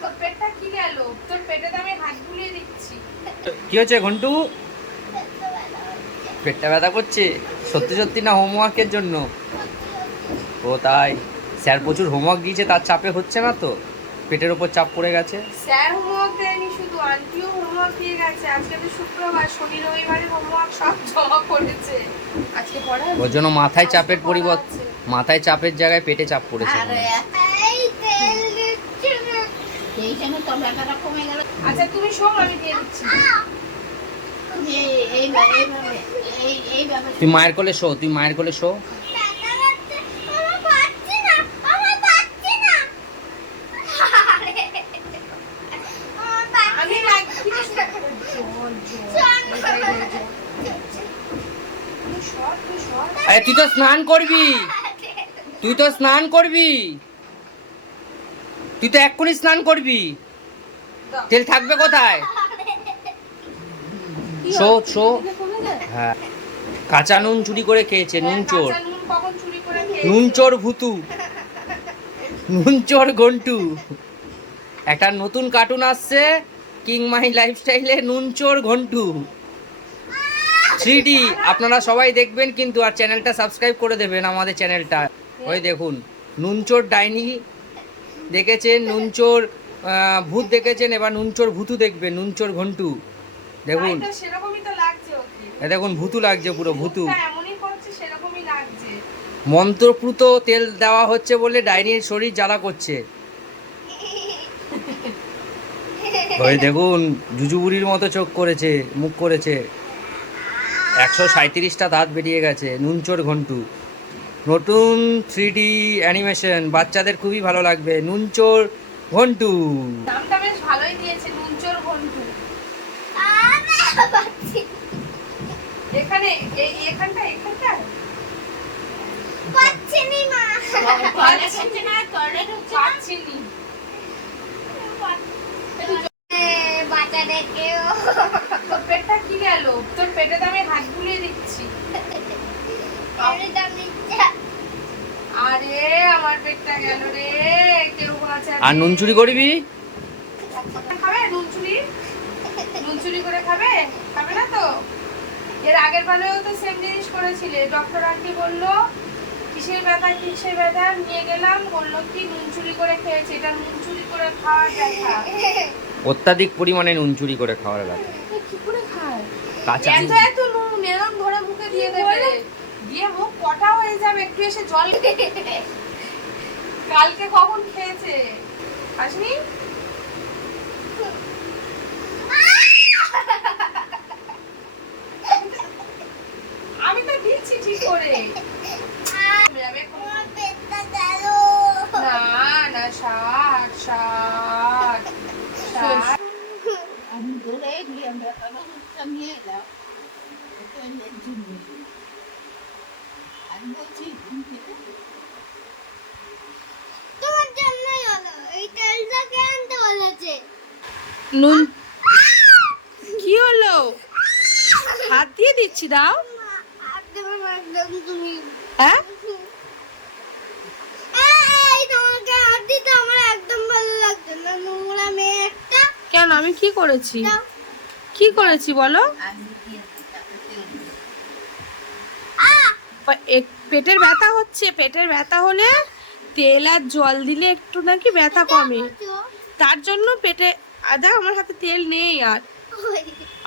তোর পেটটা কি গেল? তোর পেটে তো আমি হাত বুলিয়ে দিচ্ছি। কি হচ্ছে ঘন্টু? পেটটা ব্যথা করছে সত্যি সত্যি না হোমওয়ার্কের জন্য? ও তাই, স্যার প্রচুর হোমওয়ার্ক দিয়েছে তার চাপে হচ্ছে না তো, পেটের ওপর চাপ পড়ে গেছে। স্যার হোমওয়ার্ক দেয়নি, শুধু আন্টিও হোমওয়ার্ক দিয়ে গেছে। আজকে তো শুক্রবার, শনি রবিবারের হোমওয়ার্ক সব জমা করেছে। আজকে পড়া ওর জন্য মাথায় চাপের আজকে পড়া পরিবর্তন, আছে। মাথায় চাপের জায়গায় পেটে চাপ পড়েছে মনে হয়। আচ্ছা তুমি শো, আমি দিয়ে দিচ্ছি। তুই মায়ের কোলে শো, তুই মায়ের কোলে শো। আমি আরে তুই তো স্নান করবি, তুই তো স্নান করবি, তুই তো এক্ষুনি স্নান করবি, তেল থাকবে কোথায়? Show show. হ্যাঁ, কাঁচা নুন চুরি করে খেয়েছে, নুন চোর, কখন চুরি করে খেয়েছে? নুন চোর ভুতু, নুন চোর ঘন্টু। একটা নতুন কার্টুন আসছে কিং মাই লাইফস্টাইলে, নুন চোর ঘন্টু 3D। আপনারা সবাই দেখবেন কিন্তু, আর চ্যানেলটা সাবস্ক্রাইব করে দেবেন আমাদের চ্যানেলটা। ওই দেখুন, নুন চোর ডাইনি দেখেছেন, নুন চোর ভূত দেখেছেন, এবার নুন চোর ভুতু দেখবেন, নুন চোর ঘন্টু দেখুন। তাই তো, সেরকমই তো লাগছে ওকে। এ দেখুন ভুতু লাগছে, পুরো ভুতু। মুখটা এমনই করছে, সেরকমই লাগছে। মন্ত্রপ্রুত তেল দেওয়া হচ্ছে বলে ডাইনির শরীর জ্বালা করছে। ওই দেখুন জুজুবুড়ির মতো চোখ করেছে, মুখ করেছে, 137টা দাঁত বেরিয়ে গেছে। নুনচোর ঘন্টু নতুন 3D অ্যানিমেশন, বাচ্চাদের খুবই ভালো লাগবে। নুনচোর ঘন্টু। নামটা বেশ ভালোই দিয়েছে, নুনচোর ঘন্টু। এখানে এখানটা পাচ্ছিনি মা, পাচ্ছিনি। বাচ্চাটা কেউ তোর পেটটা কি গেল? তোর পেটে তো আমি হাত বুলিয়ে দিচ্ছি। আরে আমার পেটটা গেল রে, কেউ বাঁচাবে। আর নুন চুরি করবি? খাবে নুন চুরি? নুন চুরি করে খাবে? খাবে না তো? এর আগের বেলায়ও তো সেম জিনিস করেছিলে। ডক্টর আন্টি বললো কিসের ব্যথা নিয়ে গেলাম, বললো কি নুন চুরি করে খেয়েছে। এটা নুন চুরি করে খাওয়ার ব্যথা। অত্যাধিক পরিমাণে নুন চুরি করে খাওয়ার ব্যথা। কি করে খায়? কাঁচা এত নুন এরকম ধরে মুখে দিয়ে দেবে, দিয়ে মুখ কটা হয়ে যাবে। একটু এসে জল কালকে কখন খেয়েছে? আসনি? আমি তো দিচ্ছি ঠিক করে। না না, 60 আমি ধরে গিয়ে আমরা নিয়ে এলাম আমি বলছি তোমার জন্যই হলো, এই তেলটাকে আনতে বলেছে। নুন কি হলো? হাত দিয়ে দিচ্ছি, দাও। একদম তুমি হ্যাঁ, এই তোমাকে হাত দিতে আমার একদম ভালো লাগছে না, নোংরা মেয়ে একটা। কেন? আমি কি করেছি? দাও। কি করেছি বলো? আমি দিয়ে তাকে তেল দিই। পেটের ব্যথা হচ্ছে, পেটের ব্যথা হলে তেল আর জল দিলে একটু নাকি ব্যথা কমে। তার জন্য পেটে আদা, আমার হাতে তেল নেই, আর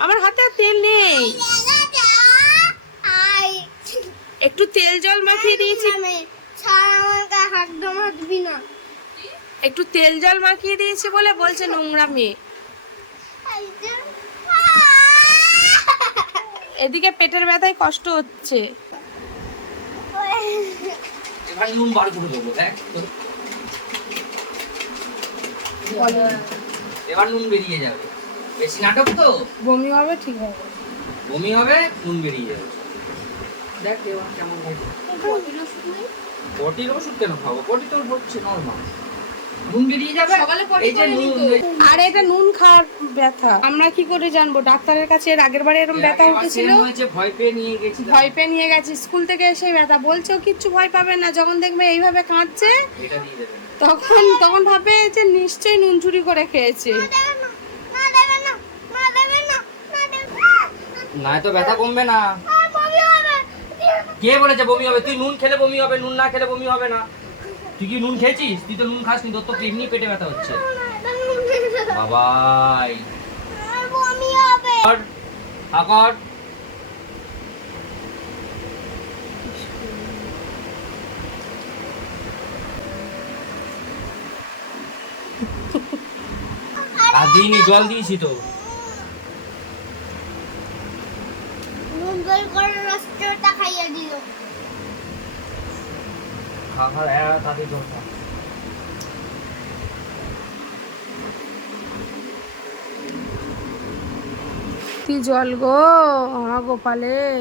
আমার হাতে আর তেল নেই। একটু তেল জল মাখিয়ে দিয়েছি, একদম হাঁটবি না। একটু তেল জল মাখিয়ে দিয়েছি বলে বলছে নোংরা মেয়ে। এদিকে পেটের ব্যথায় কষ্ট হচ্ছে। এবার নুন বার করে দেবো, দেখ এবার নুন বেরিয়ে যাবে। বেশি নাটক তো বমি হবে, ঠিক হবে। বমি হবে, নুন বেরিয়ে যাবে। দেখ এবার কেমন হয়। পটির ওষুধ কেন খাবো? পটি তোর হচ্ছে নরমাল, নুন বেরিয়ে যাবে। এই যে নুন, আর এটা নুন খাওয়ার ব্যথা, আমরা কি করে জানবো? ডাক্তারের কাছে এর আগের বারে এরকম ব্যথা উঠেছিল, ভয় পেয়ে নিয়ে গেছি, ভয় পেয়ে নিয়ে গেছি। স্কুল থেকে এসে ব্যথা বলছে, ও কিচ্ছু ভয় পাবে না। যখন দেখবে এইভাবে কাঁদছে, এটা দিয়ে দেবেন। তখন ভাবে যে নিশ্চয়ই নুন চুরি করে খেয়েছে। মা দেবে না, মা দেবে না, মা দেবে না, মা দেবে না। না তো ব্যথা কমবে না। আর বমি হবে। কে বলেছে বমি হবে? তুই নুন খেলে বমি হবে, নুন না খেলে বমি হবে না। তুই কি নুন খেয়েছিস? তুই তো নুন খাসনি, তোর তো এমনি পেটে ব্যথা হচ্ছে। বাবাই আর বমি হবে। আকর আর দিইনি, জল দিয়েছি তো। নুন জল করে রসটা খাইয়ে দিল। খা খা তাতে জল খা। কি জল গো আমার গোপালের।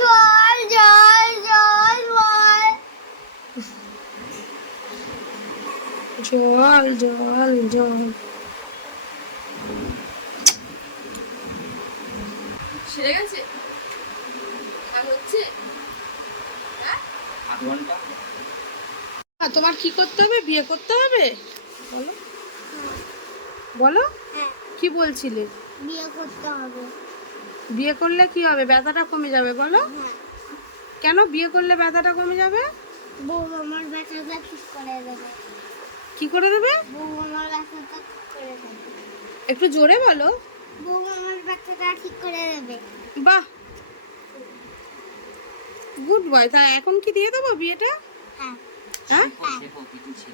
জল জল জল জল। জল জল জল। সেরে গেছে? আর হচ্ছে? আধ ঘন্টা। তোমার কি করতে হবে? বিয়ে করতে হবে? বলো বলো, হ্যাঁ, কি বলছিলে? বিয়ে করতে হবে। বিয়ে করলে কি হবে? ব্যথাটা কমে যাবে বলো। হ্যাঁ, কেন বিয়ে করলে ব্যথাটা কমে যাবে? বউ আমার ব্যথাটা ঠিক করে দেবে। কি করে দেবে? বউ আমার ব্যথাটা ঠিক করে দেবে। একটু জোরে বলো। বউ আমার ব্যথাটা ঠিক করে দেবে। বাহ, গুড বয়। তা এখন কি দিয়ে দেবো বিয়েটা? হ্যাঁ, হ্যাঁ, সে প্রকৃতি ছিল।